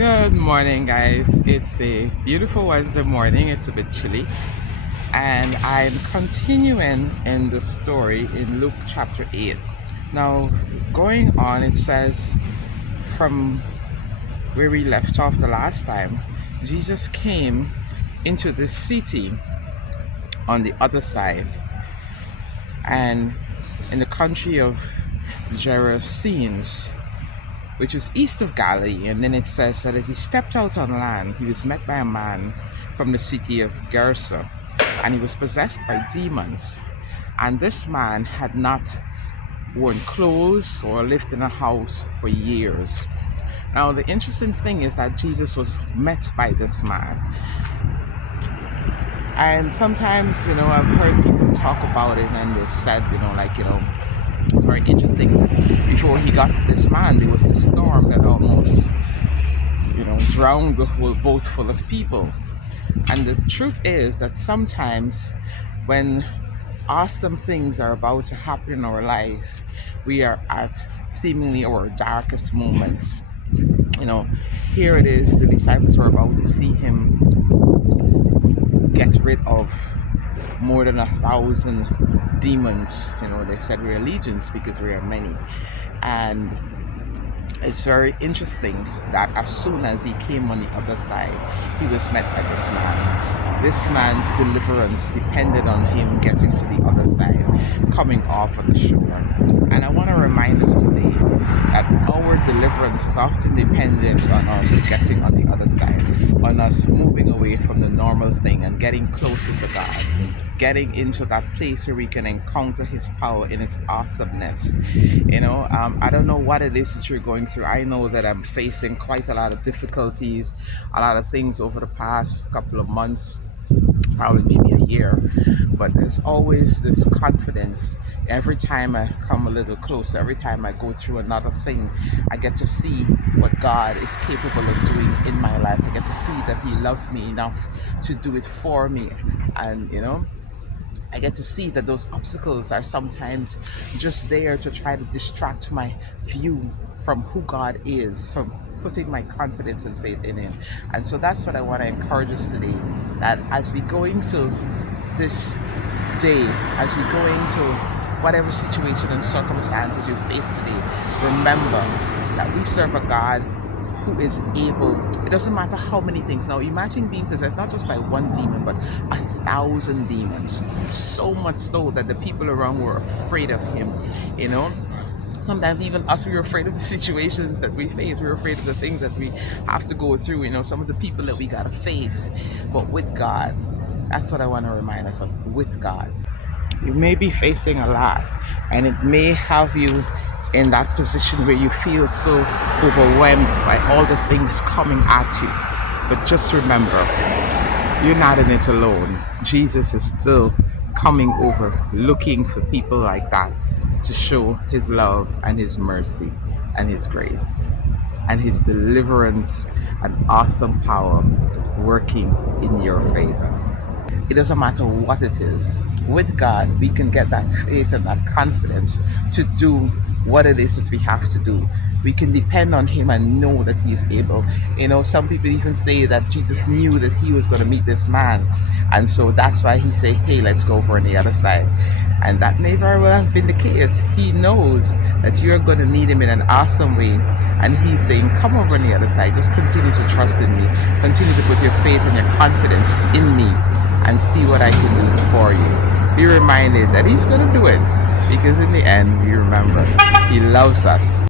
Good morning, guys. It's a beautiful Wednesday morning. It's a bit chilly, and I'm continuing in the story in Luke chapter 8. Now, going on, it says from where we left off the last time, Jesus came into the city on the other side and in the country of Gerasenes, which was east of Galilee. And then it says that as he stepped out on land, he was met by a man from the city of Gerasa, and he was possessed by demons. And this man had not worn clothes or lived in a house for years. Now, the interesting thing is that Jesus was met by this man. And sometimes, I've heard people talk about it and they've said, it's very interesting. Before he got to this man, there was a storm that almost, drowned the whole boat full of people. And the truth is that sometimes when awesome things are about to happen in our lives, we are at seemingly our darkest moments. Here it is, the disciples were about to see him get rid of more than 1,000 demons. They said we're legions because we are many. And it's very interesting that as soon as he came on the other side, he was met by this man. This man's deliverance depended on him getting to the other side, coming off of the shore. And I want to remind us today that our deliverance is often dependent on us getting on the other side, on us moving away from the normal thing and getting closer to God, getting into that place where we can encounter his power in his awesomeness. I don't know what it is that you're going through. I know that I'm facing quite a lot of difficulties, a lot of things over the past couple of months, probably maybe a year, but there's always this confidence. Every time I come a little closer, every time I go through another thing, I get to see what God is capable of doing in my life. I get to see that he loves me enough to do it for me. And I get to see that those obstacles are sometimes just there to try to distract my view from who God is, from putting my confidence and faith in him. And so that's what I want to encourage us today, that as we go into this day, as we go into whatever situation and circumstances you face today, remember that we serve a God who is able. It doesn't matter how many things. Now imagine being possessed not just by one demon but 1,000 demons, so much so that the people around were afraid of him. Sometimes even us, we were afraid of the situations that we face. We were afraid of the things that we have to go through, some of the people that we got to face. But with God, that's what I want to remind us of. With God, you may be facing a lot, and it may have you in that position where you feel so overwhelmed by all the things coming at you. But just remember, you're not in it alone. Jesus is still coming over, looking for people like that to show his love and his mercy and his grace and his deliverance and awesome power working in your favor. It doesn't matter what it is. With God, we can get that faith and that confidence to do what it is that we have to do. We can depend on him and know that he is able. Some people even say that Jesus knew that he was going to meet this man. And so that's why he said, hey, let's go over on the other side. And that may very well have been the case. He knows that you're going to need him in an awesome way. And he's saying, come over on the other side. Just continue to trust in me. Continue to put your faith and your confidence in me and see what I can do for you. Be reminded that he's going to do it. Because in the end, we remember, he loves us